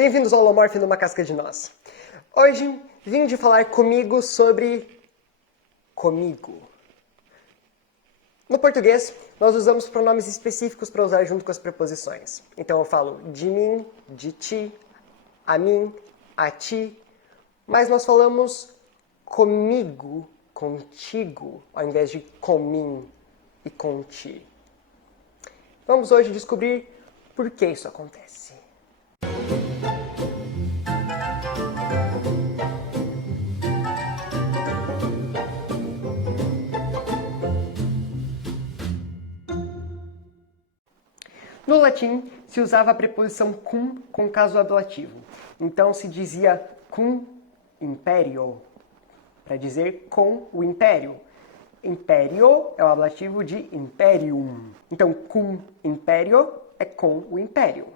Bem-vindos ao Holomorph numa casca de nós. Hoje vim de falar comigo sobre comigo. No português, nós usamos pronomes específicos para usar junto com as preposições. Então eu falo de mim, de ti, a mim, a ti, mas nós falamos comigo, contigo, ao invés de com mim e com ti. Vamos hoje descobrir por que isso acontece. No latim, se usava a preposição cum com caso ablativo. Então se dizia cum imperio, para dizer com o império. Imperio é o ablativo de imperium. Então, cum imperio é com o império.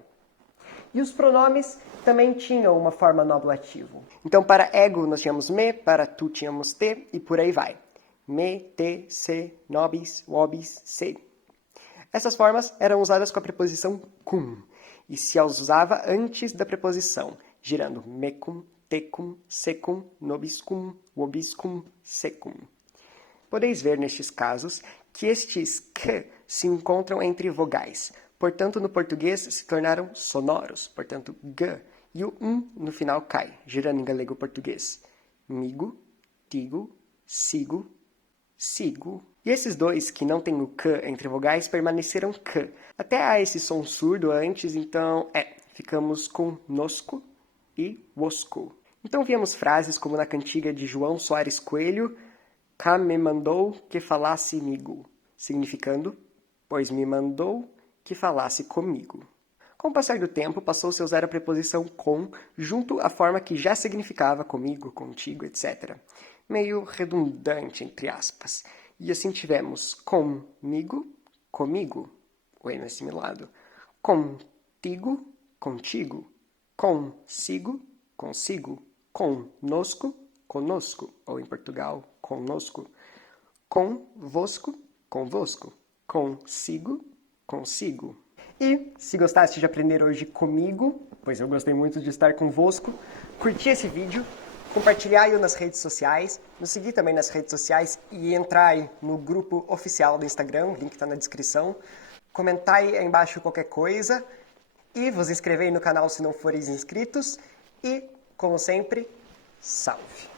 E os pronomes também tinham uma forma no ablativo. Então, para ego nós tínhamos me, para tu tínhamos te, e por aí vai. Me, te, se, nobis, vobis, se. Essas formas eram usadas com a preposição cum, e se as usava antes da preposição, girando mecum, tecum, secum, nobiscum, vobiscum, secum. Podeis ver nestes casos que estes k se encontram entre vogais, portanto no português se tornaram sonoros, portanto g, e o no final cai, girando em galego-português. Migo, tigo, sigo, sigo. E esses dois que não têm o k entre vogais permaneceram k. Até há esse som surdo antes, então ficamos com nosco e wosco. Então víamos frases como na cantiga de João Soares Coelho, cá me mandou que falasse migo, significando, pois me mandou que falasse comigo. Com o passar do tempo, passou-se a usar a preposição com junto à forma que já significava comigo, contigo, etc. Meio redundante, entre aspas. E assim tivemos comigo, comigo, o N assimilado, contigo, contigo, consigo, consigo, conosco, conosco, ou em Portugal, conosco, convosco, convosco, consigo, consigo. E, se gostaste de aprender hoje comigo, pois eu gostei muito de estar convosco, curtir esse vídeo, compartilhar-o nas redes sociais, nos seguir também nas redes sociais e entrar aí no grupo oficial do Instagram, o link está na descrição. Comentar aí embaixo qualquer coisa e vos inscrever aí no canal se não forem inscritos. E, como sempre, salve!